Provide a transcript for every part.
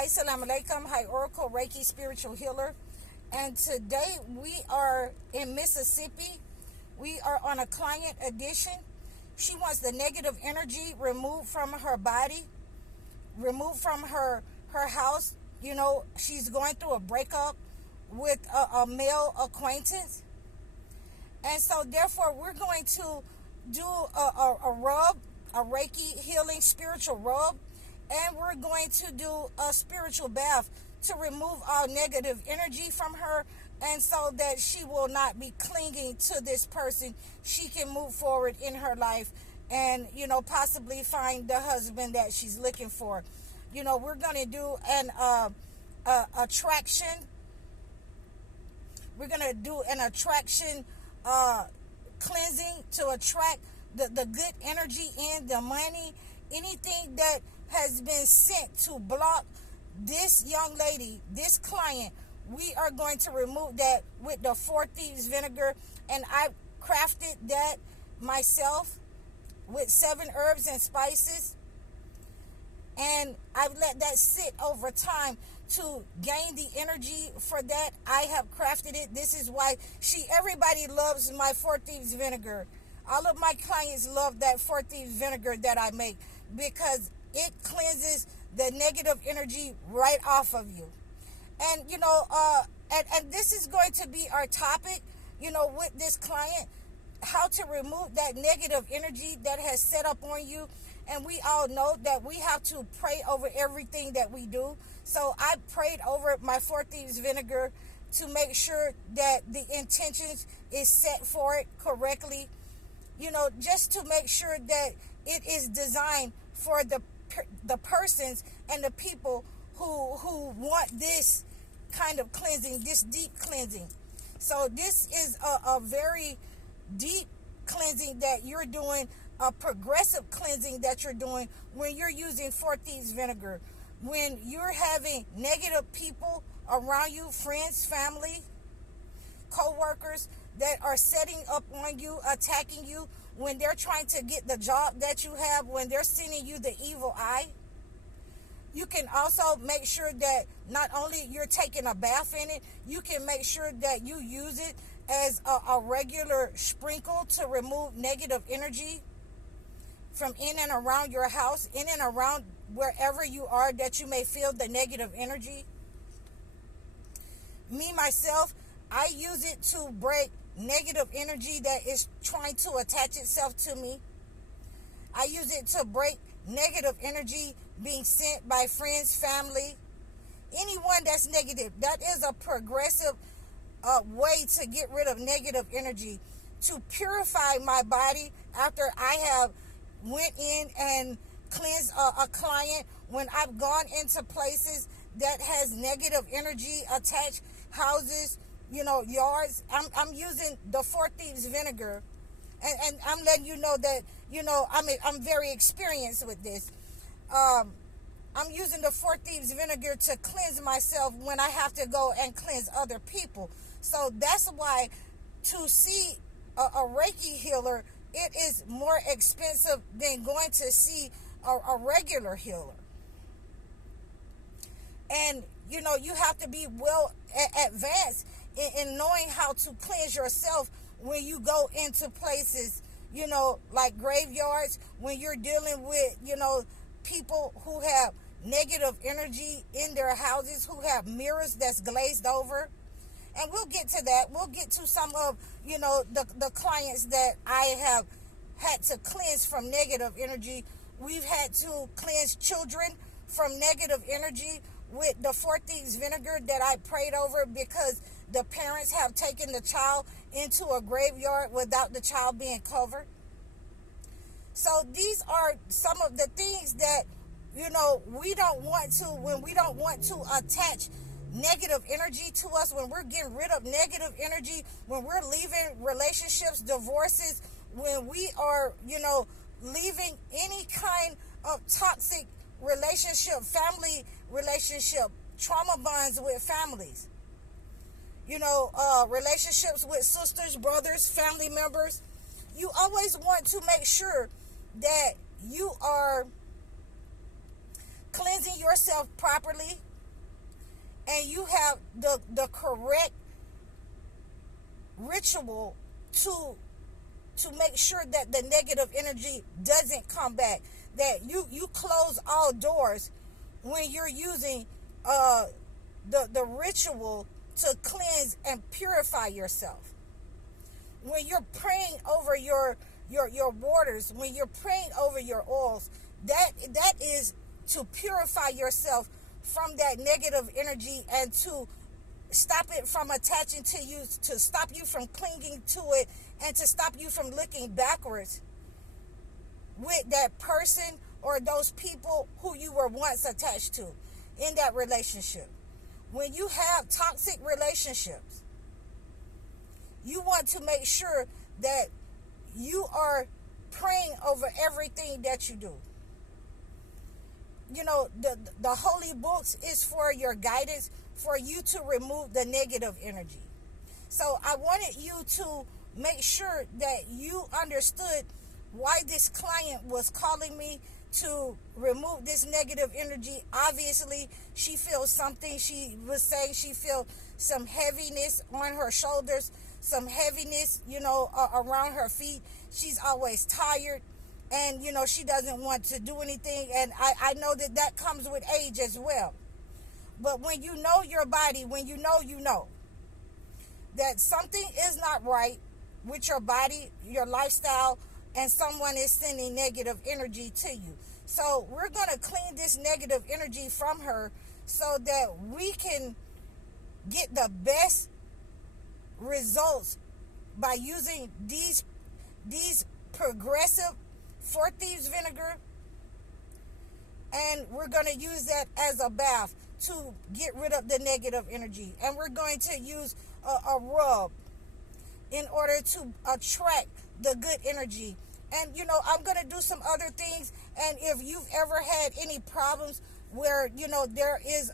Hi, Assalamu alaikum. Hi, Oracle Reiki Spiritual Healer. And today we are in Mississippi. We are on a client edition. She wants the negative energy removed from her body, removed from her house. You know, she's going through a breakup with a male acquaintance. And so therefore we're going to do a rub, a Reiki healing spiritual rub. And we're going to do a spiritual bath to remove all negative energy from her, and so that she will not be clinging to this person. She can move forward in her life and, you know, possibly find the husband that she's looking for. You know, we're going to do an attraction. We're going to do an attraction cleansing to attract the good energy in, the money, anything that has been sent to block this young lady, this client. We are going to remove that with the 4 Thieves vinegar, and I crafted that myself with 7 herbs and spices, and I've let that sit over time to gain the energy for that. I have crafted it. This is why everybody loves my 4 Thieves vinegar. All of my clients love that 4 Thieves vinegar that I make, because it cleanses the negative energy right off of you. And, you know, and this is going to be our topic, you know, with this client, how to remove that negative energy that has set up on you. And we all know that we have to pray over everything that we do. So I prayed over my 4 Thieves vinegar to make sure that the intentions is set for it correctly. You know, just to make sure that it is designed for the persons and the people who want this kind of cleansing, this deep cleansing. So this is a very deep cleansing that you're doing, a progressive cleansing that you're doing when you're using 4 Thieves vinegar. When you're having negative people around you, friends, family, co-workers that are setting up on you, attacking you, when they're trying to get the job that you have, when they're sending you the evil eye. You can also make sure that not only you're taking a bath in it, you can make sure that you use it as a regular sprinkle to remove negative energy from in and around your house, in and around wherever you are that you may feel the negative energy. Me, myself, I use it to break negative energy that is trying to attach itself to me. I use it to break negative energy being sent by friends, family, anyone that's negative. That is a progressive way to get rid of negative energy, to purify my body after I have went in and cleansed a client. When I've gone into places that has negative energy attached, houses, you know, yards, I'm using the 4 Thieves vinegar, and I'm letting you know that, you know, I'm very experienced with this. I'm using the 4 Thieves vinegar to cleanse myself when I have to go and cleanse other people. So that's why to see a Reiki healer, it is more expensive than going to see a regular healer. And, you know, you have to be well advanced in knowing how to cleanse yourself when you go into places, you know, like graveyards, when you're dealing with, you know, people who have negative energy in their houses, who have mirrors that's glazed over. And we'll get to that. We'll get to some of, you know, the clients that I have had to cleanse from negative energy. We've had to cleanse children from negative energy with the 4 Thieves vinegar that I prayed over, because the parents have taken the child into a graveyard without the child being covered. So these are some of the things that, you know, we don't want to, when we don't want to attach negative energy to us, when we're getting rid of negative energy, when we're leaving relationships, divorces, when we are, you know, leaving any kind of toxic relationship, family relationship, trauma bonds with families, you know, relationships with sisters, brothers, family members. You always want to make sure that you are cleansing yourself properly, and you have the correct ritual to make sure that the negative energy doesn't come back, that you close all doors when you're using the ritual to cleanse and purify yourself. When you're praying over your waters, when you're praying over your oils, that is to purify yourself from that negative energy and to stop it from attaching to you, to stop you from clinging to it, and to stop you from looking backwards with that person or those people who you were once attached to in that relationship. When you have toxic relationships, you want to make sure that you are praying over everything that you do. You know, the holy books is for your guidance, for you to remove the negative energy. So I wanted you to make sure that you understood why this client was calling me to remove this negative energy. Obviously, she feels something. She was saying she feels some heaviness on her shoulders, some heaviness, around her feet. She's always tired, and, she doesn't want to do anything. And I know that comes with age as well. But when you know your body, when you know that something is not right with your body, your lifestyle, and someone is sending negative energy to you. So we're going to clean this negative energy from her so that we can get the best results by using these progressive 4 thieves vinegar. And we're going to use that as a bath to get rid of the negative energy. And we're going to use a rub in order to attract the good energy. And, I'm going to do some other things. And if you've ever had any problems where, there is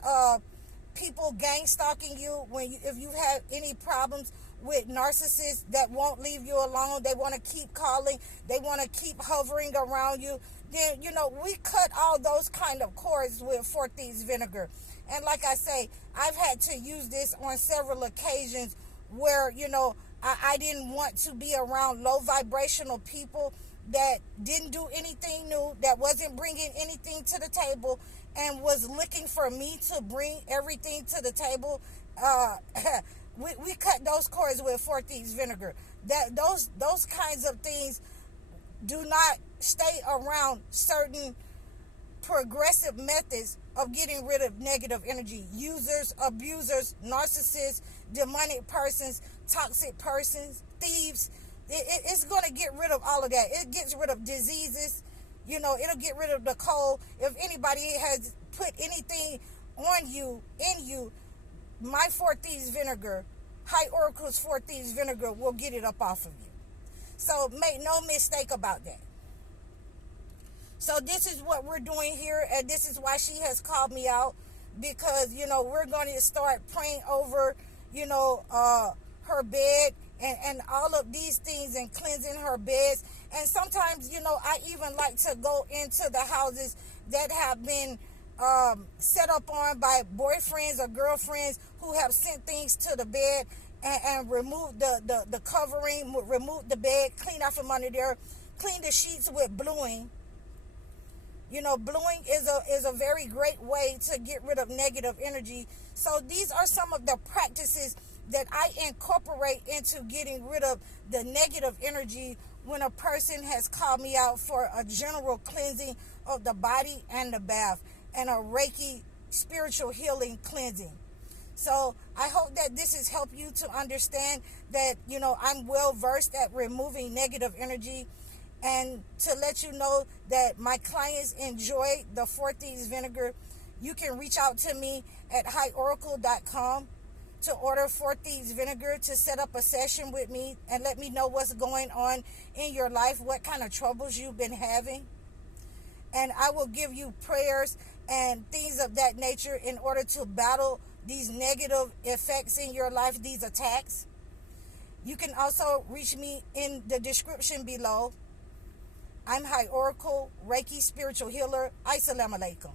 people gang stalking you, if you have any problems with narcissists that won't leave you alone, they want to keep calling, they want to keep hovering around you, then, we cut all those kind of cords with 4 thieves vinegar. And like I say, I've had to use this on several occasions where, I didn't want to be around low vibrational people that didn't do anything new, that wasn't bringing anything to the table, and was looking for me to bring everything to the table. We cut those cords with 4 thieves vinegar. Those kinds of things do not stay around certain progressive methods of getting rid of negative energy. Users, abusers, narcissists, demonic persons, toxic persons, thieves. It's going to get rid of all of that. It gets rid of diseases. It'll get rid of the cold. If anybody has put anything on you, in you, my 4 thieves vinegar, High Oracle's 4 thieves vinegar will get it up off of you. So make no mistake about that. So this is what we're doing here, and this is why she has called me out, because, we're going to start praying over, her bed and all of these things, and cleansing her beds. And sometimes, I even like to go into the houses that have been set up on by boyfriends or girlfriends who have sent things to the bed and remove the covering, remove the bed, clean out from under there, clean the sheets with bluing. Bluing is a very great way to get rid of negative energy. So these are some of the practices that I incorporate into getting rid of the negative energy when a person has called me out for a general cleansing of the body and the bath, and a Reiki spiritual healing cleansing. So I hope that this has helped you to understand that, I'm well versed at removing negative energy, and to let you know that my clients enjoy the 4 thieves vinegar. You can reach out to me at highoracle.com to order 4 thieves vinegar, to set up a session with me and let me know what's going on in your life, what kind of troubles you've been having. And I will give you prayers and things of that nature in order to battle these negative effects in your life, these attacks. You can also reach me in the description below. I'm High Oracle, Reiki Spiritual Healer. Assalamu alaikum.